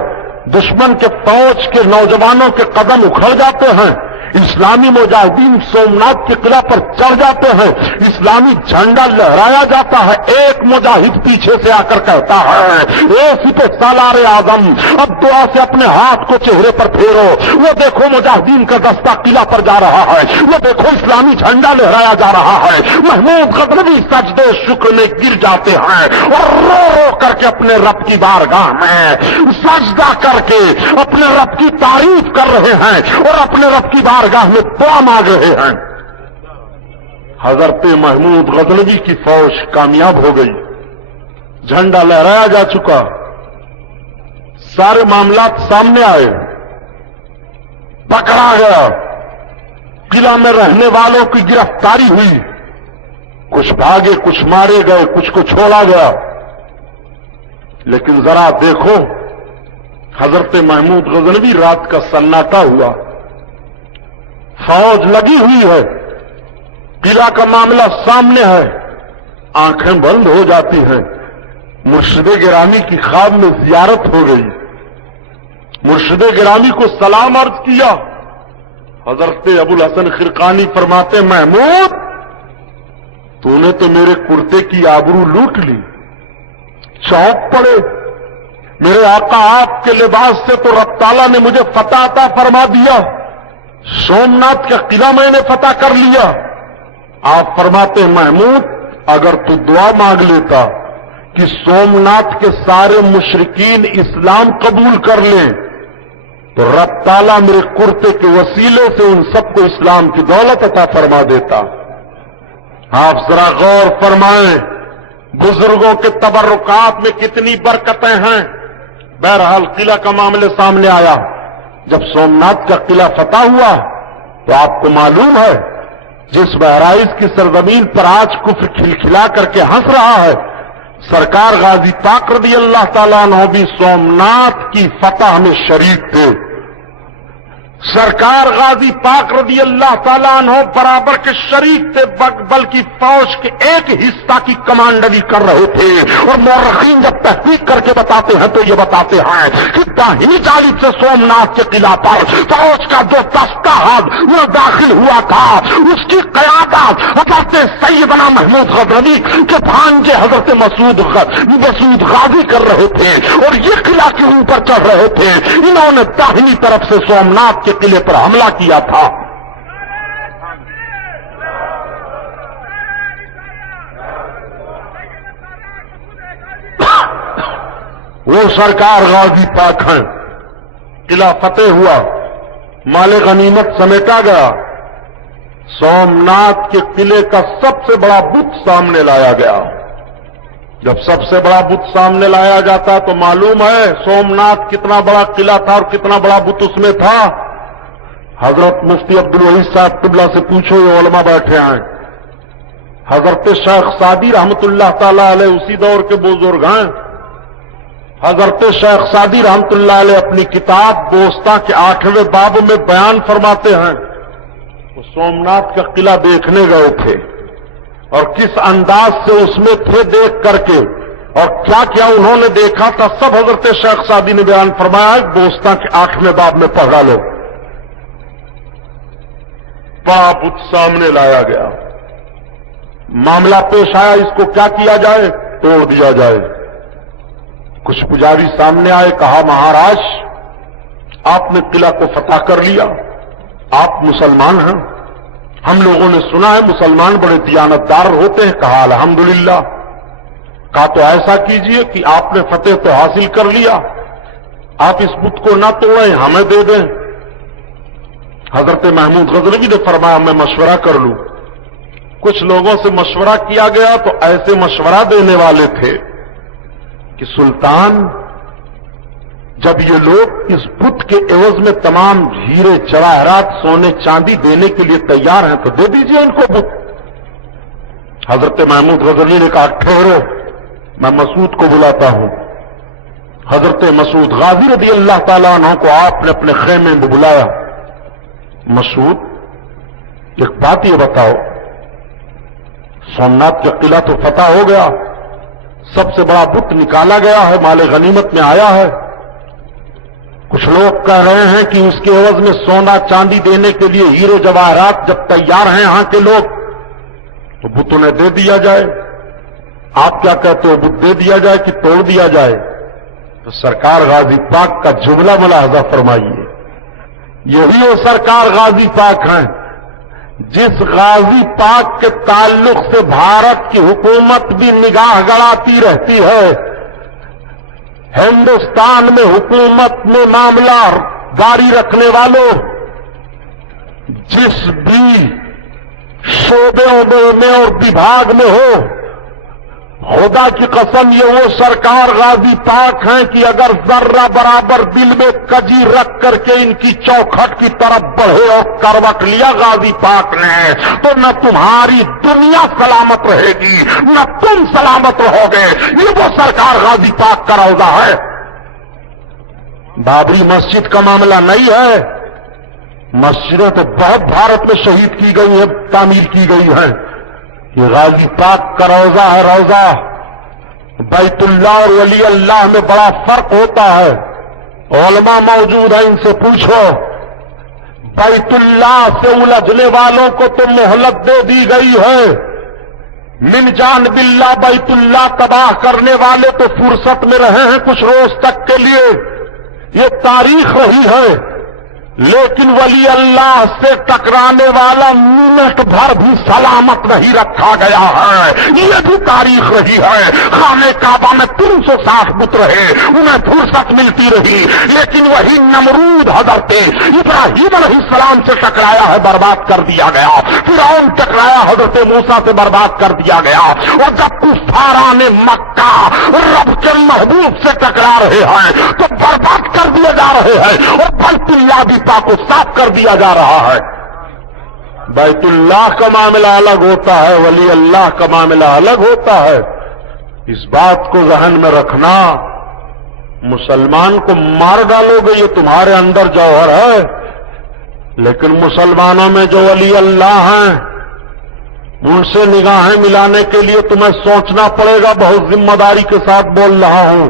दुश्मन के फौज के नौजवानों के कदम उखड़ जाते हैं, इस्लामी मुजाहिदीन सोमनाथ के किला पर चढ़ जाते हैं, इस्लामी झंडा लहराया जाता है। एक मुजाहिद पीछे से आकर कहता है, ए सिपह सालार आजम, अब दुआ से अपने हाथ को चेहरे पर फेरो, वो देखो मुजाहिदीन का दस्ता किला पर जा रहा है, वो देखो इस्लामी झंडा लहराया जा रहा है। महमूद गजनवी सजदे शुक्र में गिर जाते हैं और रो रो کر کے اپنے رب کی بارگاہ میں سجدہ کر کے اپنے رب کی تعریف کر رہے ہیں اور اپنے رب کی بارگاہ میں دعا مانگ رہے ہیں. حضرت محمود غزنوی کی فوج کامیاب ہو گئی. جھنڈا لہرایا جا چکا, سارے معاملات سامنے آئے, پکڑا گیا, قلعہ میں رہنے والوں کی گرفتاری ہوئی, کچھ بھاگے, کچھ مارے گئے, کچھ کو چھوڑا گیا. لیکن ذرا دیکھو, حضرت محمود غزنوی رات کا سناٹا ہوا, فوج لگی ہوئی ہے, قلعہ کا معاملہ سامنے ہے, آنکھیں بند ہو جاتی ہیں. مرشد گرامی کی خواب میں زیارت ہو گئی, مرشد گرامی کو سلام عرض کیا. حضرت ابوالحسن خرقانی فرماتے, محمود تو نے تو میرے کرتے کی آبرو لوٹ لی, چونک پڑے. میرے آقا آپ کے لباس سے تو رب تعالیٰ نے مجھے فتح عطا فرما دیا, سومناتھ کا قلعہ میں نے فتح کر لیا. آپ فرماتے, محمود اگر تو دعا مانگ لیتا کہ سومناتھ کے سارے مشرکین اسلام قبول کر لیں تو رب تعالیٰ میرے کرتے کے وسیلے سے ان سب کو اسلام کی دولت عطا فرما دیتا. آپ ذرا غور فرمائیں, بزرگوں کے تبرکات میں کتنی برکتیں ہیں. بہرحال قلعہ کا معاملے سامنے آیا. جب سومناتھ کا قلعہ فتح ہوا تو آپ کو معلوم ہے جس بہرائچ کی سرزمین پر آج کفر کھلکھلا کر کے ہنس رہا ہے, سرکار غازی پاک رضی اللہ تعالیٰ عنہ بھی سومناتھ کی فتح میں شریک تھے. سرکار غازی پاک رضی اللہ تعالیٰ عنہ برابر کے شریک تھے, بلکہ فوج کے ایک حصہ کی کمانڈری کر رہے تھے. اور مورخین جب تحقیق کر کے بتاتے ہیں تو یہ بتاتے ہیں کہ داہنی جانب سے سومناتھ کے قلعہ پر فوج کا جو دستہ وہ داخل ہوا تھا, اس کی قیادت حضرت سیدنا محمود غزنوی کے بھانجے حضرت مسعود غازی کر رہے تھے اور یہ قلعہ کے اوپر چڑھ رہے تھے. انہوں نے داہنی طرف سے سومناتھ کے قلعے پر حملہ کیا تھا. وہ سرکار غازی پاک ہیں. قلعہ فتح ہوا, مال غنیمت سمیٹا گیا. سومناتھ کے قلعے کا سب سے بڑا بت سامنے لایا گیا. جب سب سے بڑا بت سامنے لایا جاتا تو معلوم ہے سومناتھ کتنا بڑا قلعہ تھا اور کتنا بڑا بت اس میں تھا. حضرت مفتی عبدالوحید صاحب قبلہ سے پوچھو, یہ علماء بیٹھے ہیں. حضرت شیخ سعدی رحمت اللہ تعالی علیہ اسی دور کے بزرگ ہیں. حضرت شیخ سعدی رحمت اللہ علیہ اپنی کتاب دوستاں کے 8ویں باب میں بیان فرماتے ہیں وہ سومناتھ کا قلعہ دیکھنے گئے تھے اور کس انداز سے اس میں تھے دیکھ کر کے اور کیا کیا انہوں نے دیکھا تھا, سب حضرت شیخ سعدی نے بیان فرمایا. دوستاں کے 8ویں باب میں پڑھ ڈالو. بڑا بت سامنے لایا گیا, معاملہ پیش آیا, اس کو کیا کیا جائے, توڑ دیا جائے. کچھ پجاری سامنے آئے, کہا مہاراج آپ نے قلعہ کو فتح کر لیا, آپ مسلمان ہیں, ہم لوگوں نے سنا ہے مسلمان بڑے دیانتدار ہوتے ہیں. کہا الحمدللہ. کہا تو ایسا کیجئے کہ آپ نے فتح تو حاصل کر لیا, آپ اس بت کو نہ توڑیں, ہمیں دے دیں. حضرت محمود غزنوی نے فرمایا میں مشورہ کر لوں. کچھ لوگوں سے مشورہ کیا گیا تو ایسے مشورہ دینے والے تھے کہ سلطان جب یہ لوگ اس بت کے عوض میں تمام ہیرے جواہرات سونے چاندی دینے کے لیے تیار ہیں تو دے دیجئے ان کو بت. حضرت محمود غزنوی نے کہا ٹھہرو, میں مسعود کو بلاتا ہوں. حضرت مسعود غازی رضی اللہ تعالیٰ عنہ کو آپ نے اپنے خیمے میں بلایا. مسعود ایک بات یہ بتاؤ, سومناتھ کا قلعہ تو فتح ہو گیا, سب سے بڑا بت نکالا گیا ہے, مال غنیمت میں آیا ہے. کچھ لوگ کہہ رہے ہیں کہ اس کے عوض میں سونا چاندی دینے کے لیے ہیرے جواہرات جب تیار ہیں یہاں کے لوگ تو بت انہیں دے دیا جائے. آپ کیا کہتے ہو, بت دے دیا جائے کہ توڑ دیا جائے؟ تو سرکار غازی پاک کا جملہ ملاحظہ فرمائیے. یہی وہ سرکار غازی پاک ہیں جس غازی پاک کے تعلق سے بھارت کی حکومت بھی نگاہ گڑاتی رہتی ہے हिंदुस्तान में हुकूमत में मामला जारी रखने वालों, जिस भी शोबे में और विभाग में हो, खुदा की कसम ये वो सरकार गाजी पाक है कि अगर जर्रा बराबर दिल में कजी रख करके इनकी चौखट की तरफ बढ़े और करवट लिया गाजी पाक ने, तो न तुम्हारी दुनिया सलामत रहेगी न तुम सलामत रहोगे। ये वो सरकार गाजी पाक का रौजा है। बाबरी मस्जिद का मामला नहीं है। मस्जिदें तो बहुत भारत में शहीद की गई है, तामीर की गई है। ये गाजी पाक का रौजा है। रौजा बैतुल्लाह और वली अल्लाह में बड़ा फर्क होता है। उलमा मौजूद है, इनसे पूछो। बैतुल्लाह से उलझने वालों को तो मोहलत दे दी गई है। मिन जान बिल्ला बैतुल्लाह तबाह करने वाले तो फुर्सत में रहे हैं कुछ रोज तक के लिए। ये तारीख रही है। लेकिन वली अल्लाह से टकराने वाला मिनट भर भी सलामत नहीं रखा गया है। ये भी तारीख रही है। खाने काबा में 360 बुत रहे, उन्हें फुर्सत मिलती रही, लेकिन वही नमरूद हजरत इब्राहिम अलैहिस्सलाम से टकराया है, बर्बाद कर दिया गया। फिरौन टकराया, हजरत मूसा से बर्बाद कर दिया गया। और जब कुफारान मक्का रब के महबूब से टकरा रहे हैं तो बर्बाद कर दिए जा रहे हैं और बैतुल्लाह भी को साफ कर दिया जा रहा है। बैतुल्लाह का मामला अलग होता है, वली अल्लाह का मामला अलग होता है। इस बात को जहन में रखना। मुसलमान को मार डालोगे ये तुम्हारे अंदर जौहर है, लेकिन मुसलमानों में जो वली अल्लाह हैं उनसे निगाहें मिलाने के लिए तुम्हें सोचना पड़ेगा। बहुत जिम्मेदारी के साथ बोल रहा हूं।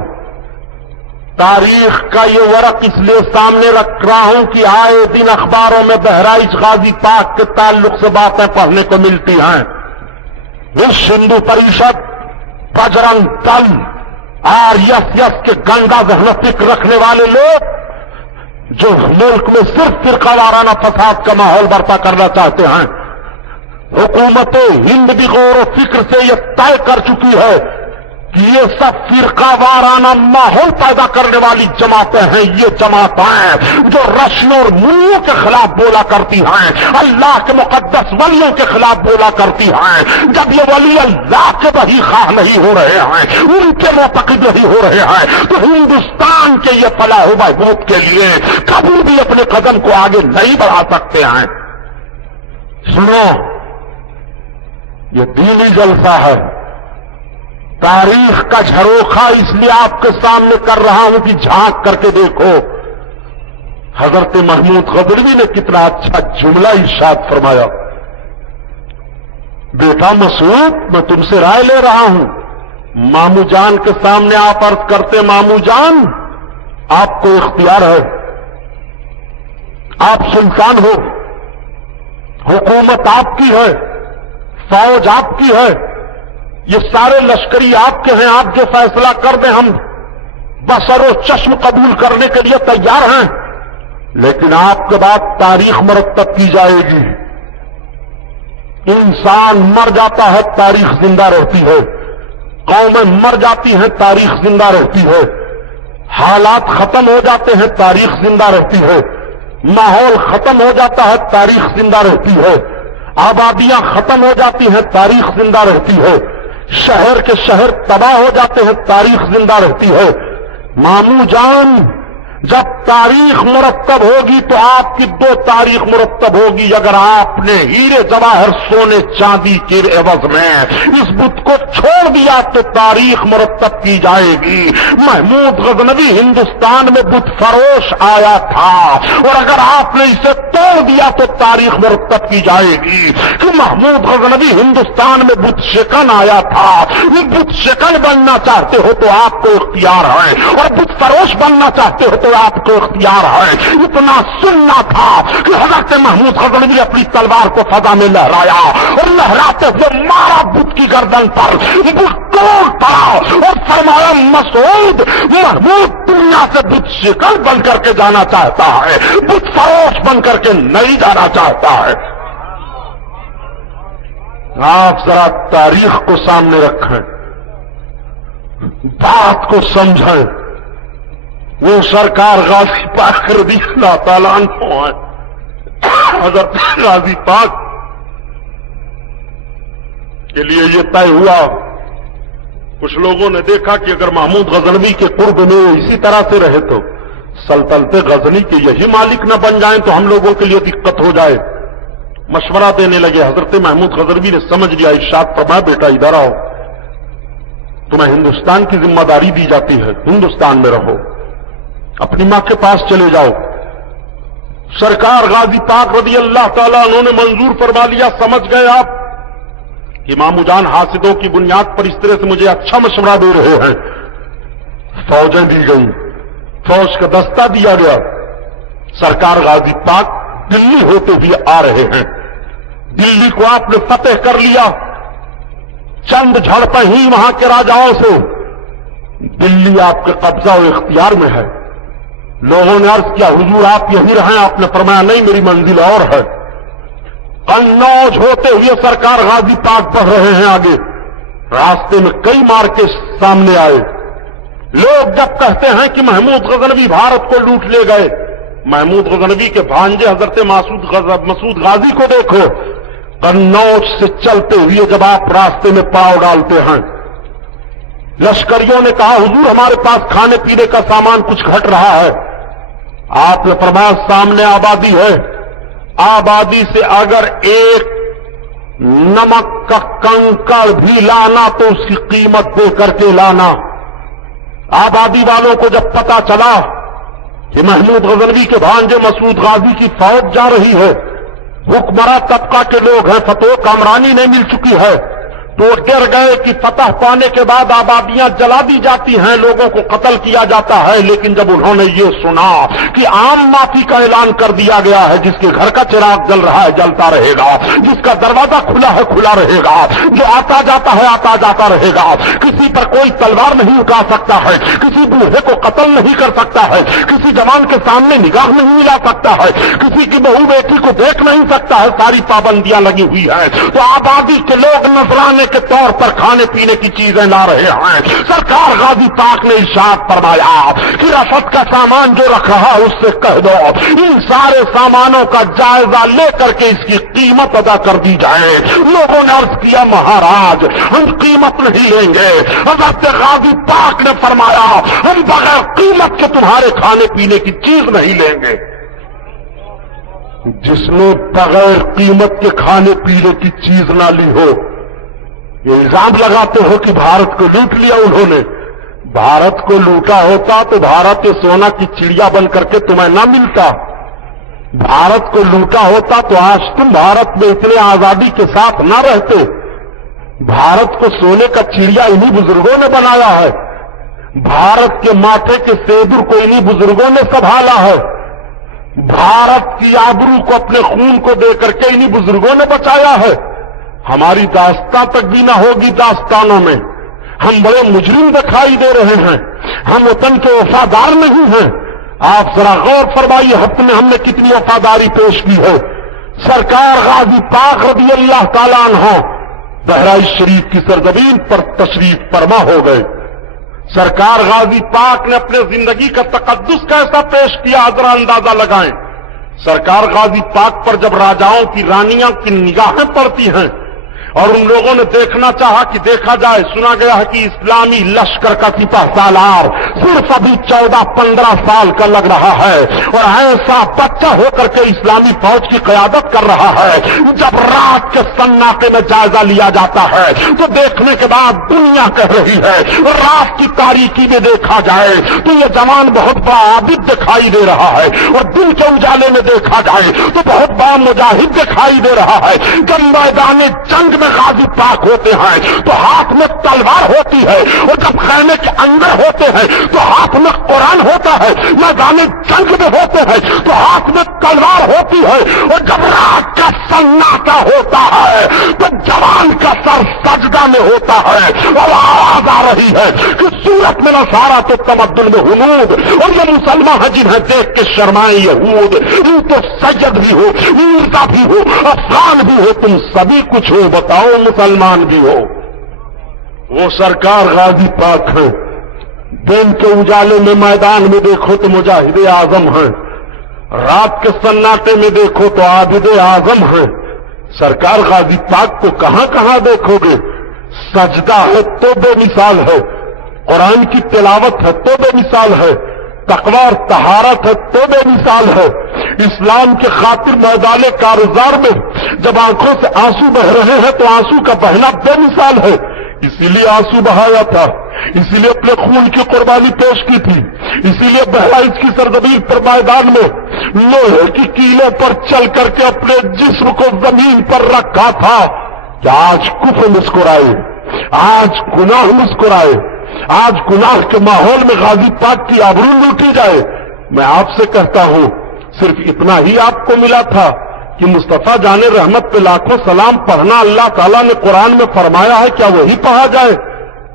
तारीख का ये वरक इसलिए सामने रख रहा हूं कि आए दिन अखबारों में बहराइच गाजी पाक के ताल्लुक से बातें पढ़ने को मिलती हैं। विश्व हिंदू परिषद, बजरंग दल, आरएसएस के गंदा जहनफिक रखने वाले लोग जो मुल्क में सिर्फ फिरका वाराना फसाद का माहौल बर्पा करना चाहते हैं। हुकूमत हिंद भी गौर व फिक्र से यह तय कर चुकी है कि ये सब फिरका वाराना माहौल पैदा करने वाली जमातें हैं। ये जमातें जो रश्म और मुल्लों के खिलाफ बोला करती हैं, अल्लाह के मुकद्दस वलियों के खिलाफ बोला करती हैं। जब ये वली अल्लाह के वही खाह नहीं हो रहे हैं, उनके मुतक़िद नहीं हो रहे हैं, तो हिंदुस्तान के ये फलाह व बहबूद के लिए कभी भी अपने कदम को आगे नहीं बढ़ा सकते हैं। सुनो, ये दीनी जलसा है। तारीख का झरोखा इसलिए आपके सामने कर रहा हूं कि झांक करके देखो। हजरत महमूद गजनवी ने कितना अच्छा जुमला इरशाद फरमाया। बेटा मसूद, मैं तुमसे राय ले रहा हूं। मामू जान के सामने आप अर्ज करते, मामू जान आपको इख्तियार है, आप सुल्तान हो, हुकूमत आपकी है, फौज आपकी है, ये सारे लश्करी आपके हैं। आप जो फैसला कर दें हम बसरो चश्म कबूल करने के लिए तैयार हैं। लेकिन आपके बाद तारीख मरतब की जाएगी। इंसान मर जाता है, तारीख जिंदा रहती है। कौमें मर जाती हैं, तारीख जिंदा रहती है। हालात खत्म हो जाते हैं, तारीख जिंदा रहती है। माहौल खत्म हो जाता है, तारीख जिंदा रहती है। आबादियां खत्म हो जाती हैं, तारीख जिंदा रहती है। शहर के शहर तबाह हो जाते हैं, तारीख जिंदा रहती है। मामू जान, जब तारीख मुरत्तब होगी तो आपकी 2 तारीख मुरत्तब होगी। अगर आपने हीरे जवाहर सोने चांदी के एवज में इस बुत को छोड़ दिया तो तारीख मुरत्तब की जाएगी। महमूद गजनवी हिंदुस्तान में बुत फरोश आया था, और अगर आपने इसे तोड़ दिया तो तारीख मुरत्तब की जाएगी कि महमूद गजनवी हिंदुस्तान में बुत शिकन आया था। ये बुत शिकन बनना चाहते हो तो आपको इख्तियार है, और बुत फरोश बनना चाहते हो तो आपको इख्तियार है। इतना सुनना था कि हजरत महमूद गजनवी अपनी तलवार को फजा में लहराया और लहराते हुए मारा बुत की गर्दन पर, बुत टूट पड़ा और फरमाया, मसूद, महमूद दुनिया से बुत शिकन बन करके जाना चाहता है, बुत फरोश बन करके नहीं जाना चाहता है। आप जरा तारीख को सामने रखें, बात को समझें। وہ سرکار غازی پاک رضی اللہ تعالیٰ عنہ ہیں. حضرت غازی پاک کے لیے یہ طے ہوا. کچھ لوگوں نے دیکھا کہ اگر محمود غزنوی کے قرب میں اسی طرح سے رہے تو سلطنت غزنی کے یہی مالک نہ بن جائیں تو ہم لوگوں کے لیے دقت ہو جائے. مشورہ دینے لگے. حضرت محمود غزنوی نے سمجھ لیا. ارشاد فرمایا بیٹا ادھر آؤ, تمہیں ہندوستان کی ذمہ داری دی جاتی ہے, ہندوستان میں رہو, اپنی ماں کے پاس چلے جاؤ. سرکار غازی پاک رضی اللہ تعالیٰ انہوں نے منظور فرما لیا. سمجھ گئے آپ امام جان حاسدوں کی بنیاد پر اس طرح سے مجھے اچھا مشورہ دے رہے ہیں. فوجیں دی گئیں, فوج کا دستہ دیا گیا. سرکار غازی پاک دلی ہوتے ہوئے آ رہے ہیں. دلی کو آپ نے فتح کر لیا. چند جھڑپیں ہی وہاں کے راجاؤں سے. دلی آپ کے قبضہ و اختیار میں ہے. لوگوں نے عرض کیا حضور آپ یہیں رہیں. آپ نے فرمایا نہیں, میری منزل اور ہے. قنوج ہوتے ہوئے سرکار غازی پاک بڑھ رہے ہیں آگے. راستے میں کئی مارکے سامنے آئے. لوگ جب کہتے ہیں کہ محمود غزنوی بھارت کو لوٹ لے گئے, محمود غزنوی کے بھانجے حضرت مسعود غازی کو دیکھو. قنوج سے چلتے ہوئے جب آپ راستے میں پاؤں ڈالتے ہیں, لشکریوں نے کہا حضور ہمارے پاس کھانے پینے کا سامان کچھ گھٹ رہا ہے. آپ نے فرمایا سامنے آبادی ہے, آبادی سے اگر ایک نمک کا کنکڑ بھی لانا تو اس کی قیمت دے کر کے لانا. آبادی والوں کو جب پتا چلا کہ محمود غزنوی کے بھانجے مسعود غازی کی فوج جا رہی ہے, حکمراں طبقہ کے لوگ ہیں, فتح کامرانی نہیں مل چکی ہے, تو ڈر گئے کہ فتح پانے کے بعد آبادیاں جلا دی جاتی ہیں, لوگوں کو قتل کیا جاتا ہے. لیکن جب انہوں نے یہ سنا کہ عام معافی کا اعلان کر دیا گیا ہے, جس کے گھر کا چراغ جل رہا ہے جلتا رہے گا, جس کا دروازہ کھلا ہے کھلا رہے گا, جو آتا جاتا ہے آتا جاتا رہے گا, کسی پر کوئی تلوار نہیں اٹھا سکتا ہے, کسی بوڑھے کو قتل نہیں کر سکتا ہے, کسی جوان کے سامنے نگاہ نہیں ملا سکتا ہے, کسی کی بہو بیٹی کو دیکھ نہیں سکتا ہے, ساری پابندیاں لگی ہوئی ہیں, تو آبادی کے لوگ نذرانے کے طور پر کھانے پینے کی چیزیں لا رہے ہیں. سرکار غازی پاک نے ارشاد فرمایا کہ رفت کا سامان جو رکھ رہا ہے اس سے کہہ دو ان سارے سامانوں کا جائزہ لے کر کے اس کی قیمت ادا کر دی جائے. لوگوں نے عرض کیا مہاراج ہم قیمت نہیں لیں گے. حضرت غازی پاک نے فرمایا ہم بغیر قیمت کے تمہارے کھانے پینے کی چیز نہیں لیں گے. جس نے بغیر قیمت کے کھانے پینے کی چیز نہ لی ہو, یہ الزام لگاتے ہو کہ بھارت کو لوٹ لیا انہوں نے. بھارت کو لوٹا ہوتا تو بھارت کے سونا کی چڑیا بن کر کے تمہیں نہ ملتا. بھارت کو لوٹا ہوتا تو آج تم بھارت میں اتنے آزادی کے ساتھ نہ رہتے. بھارت کو سونے کا چڑیا انہی بزرگوں نے بنایا ہے. بھارت کے ماتھے کے سیدور کو انہی بزرگوں نے سنبھالا ہے. بھارت کی آبرو کو اپنے خون کو دے کر کے انہی بزرگوں نے بچایا ہے. ہماری داستان تک بھی نہ ہوگی داستانوں میں. ہم بڑے مجرم دکھائی دے رہے ہیں, ہم وطن کے وفادار نہیں ہیں. آپ ذرا غور فرمائیے حق میں ہم نے کتنی وفاداری پیش کی ہے. سرکار غازی پاک رضی اللہ تعالیٰ عنہ بہرائچ شریف کی سرزمین پر تشریف فرما ہو گئے. سرکار غازی پاک نے اپنے زندگی کا تقدس کیسا پیش کیا ذرا اندازہ لگائیں. سرکار غازی پاک پر جب راجاؤں کی رانیاں کی نگاہیں پڑتی ہیں اور ان لوگوں نے دیکھنا چاہا کہ دیکھا جائے, سنا گیا ہے کہ اسلامی لشکر کا سپہ سالار صرف ابھی 14-15 سال کا لگ رہا ہے اور ایسا بچہ ہو کر کے اسلامی فوج کی قیادت کر رہا ہے. جب رات کے سناٹے میں جائزہ لیا جاتا ہے تو دیکھنے کے بعد دنیا کہہ رہی ہے, رات کی تاریکی میں دیکھا جائے تو یہ جوان بہت بڑا عابد دکھائی دے رہا ہے اور دن کے اجالے میں دیکھا جائے تو بہت بڑا مجاہد دکھائی دے رہا ہے. جب میدان جنگ میں غازی پاک ہوتے ہیں تو ہاتھ میں تلوار ہوتی ہے اور جب خیمے کے اندر ہوتے ہیں تو ہاتھ میں قرآن ہوتا ہے. میدان جنگ میں ہوتے ہیں تو ہاتھ میں تلوار ہوتی ہے اور جب رات کا سناٹا ہوتا ہے تو جوان کا سر سجدہ میں ہوتا ہے اور آواز آ رہی ہے کہ سورت میں نصارہ تو تمدن میں ہنود اور یہ مسلمان ہیں جنہیں دیکھ کے شرمائے یہود. یہ تو سید بھی ہو, مرزا بھی ہو, افغان بھی ہو, تم سبھی کچھ ہو, بتاؤ مسلمان بھی ہو. وہ سرکار غازی پاک ہیں दिन के उजाले में मैदान में देखो तो मुजाहिद आजम हैं, रात के सन्नाटे में देखो तो आबिद आजम हैं। सरकार गाजी पाक को कहां कहां देखोगे, सजदा है तो बेमिसाल है, कुरान की तिलावत है तो बेमिसाल है, तकवा और तहारत है तो बेमिसाल है। इस्लाम के खातिर मैदान कारजार में जब आंखों से आंसू बह रहे हैं तो आंसू का बहना बेमिसाल है। इसीलिए आंसू बहाया था, इसीलिए अपने खून की कुर्बानी पेश की थी, इसीलिए बहराइच की सरजमीन पर मैदान में लोहे की कीलों पर चल करके अपने जिस्म को जमीन पर रखा था कि आज कुफ्र मुस्कुराए, आज गुनाह मुस्कुराए, आज गुनाह के माहौल में गाजी पाक की आबरू लूटी जाए। मैं आपसे कहता हूं, सिर्फ इतना ही आपको मिला था कि मुस्तफा जाने रहमत पे लाखों सलाम पढ़ना अल्लाह ताला ने कुरान में फरमाया है, क्या वही पढ़ा जाए?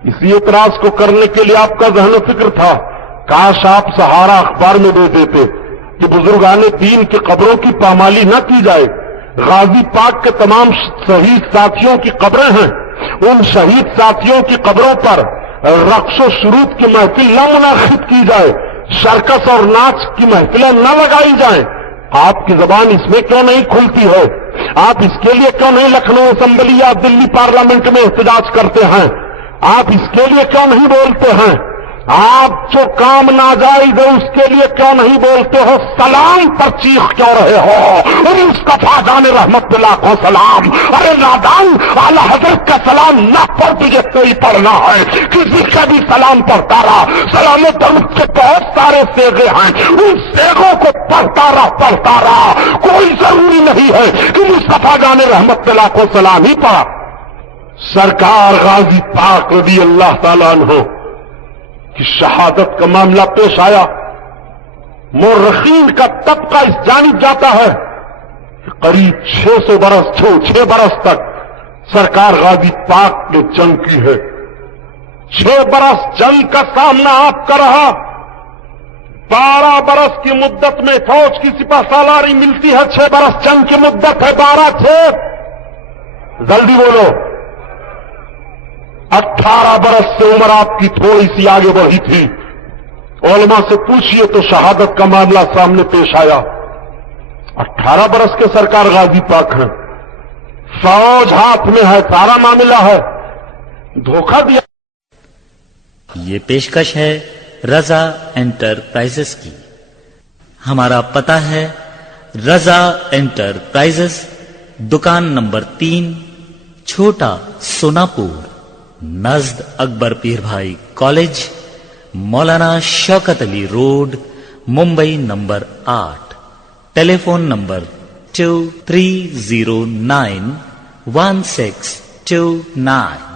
इसी एतराज को करने के लिए आपका ज़हन फिक्र था। काश आप सहारा अखबार में दे देते कि बुजुर्गाने दीन की कब्रों की पामाली न की जाए। गाजी पाक के तमाम शहीद साथियों की कब्रें हैं, उन शहीद साथियों की कब्रों पर रक्सो शुरूत की महफिल न मुनाकिद की जाए, सर्कस और नाच की महफिलें न लगाई जाएं। आपकी जबान इसमें क्यों नहीं खुलती है? आप इसके लिए क्यों नहीं लखनऊ असेंबली या दिल्ली पार्लियामेंट में एहतजाज करते हैं? आप इसके लिए क्यों नहीं बोलते हैं? आप जो काम नाजायज है उसके लिए क्यों नहीं बोलते हो? सलाम पर चीख क्यों रहे हो? मुस्तफा जाने रहमत पे लाखों सलाम। अरे नादान, आला हजरत का सलाम न पढ़ तुझे कोई पढ़ना है, किसी का भी सलाम पढ़ता रहा। सलाम दरूद के बहुत सारे सेगे हैं, उन सेगों को पढ़ता रहा। कोई जरूरी नहीं है कि मुस्तफा जाने रहमत पे लाखों सलाम ही पढ़ा। सरकार गाजी पाक रज़ी अल्लाह ताला अन्हु कि शहादत का मामला पेश आया, मोर्रखीन का तबका इस जानिब जाता है कि करीब 6 बरस तक सरकार गाजी पाक ने जंग की है। 6 बरस जंग का सामना आपका रहा। 12 बरस की मुद्दत में फौज की सिपह सालारी मिलती है, 6 बरस जंग की मुद्दत है। 12 जल्दी बोलो। 18 बरस से उम्र आपकी थोड़ी सी आगे बढ़ी थी। उलमा से पूछिए तो शहादत का मामला सामने पेश आया। 18 बरस के सरकार गाजी पाक हैं, फौज हाथ में है, सारा मामला है, धोखा दिया। ये पेशकश है रजा एंटरप्राइजेस की। हमारा पता है रजा एंटरप्राइजेस, दुकान नंबर 3, छोटा सोनापुर, नज़द अकबर पीर भाई कॉलेज, मौलाना Shaukat Ali road, Mumbai number 8। Telephone number 23091629।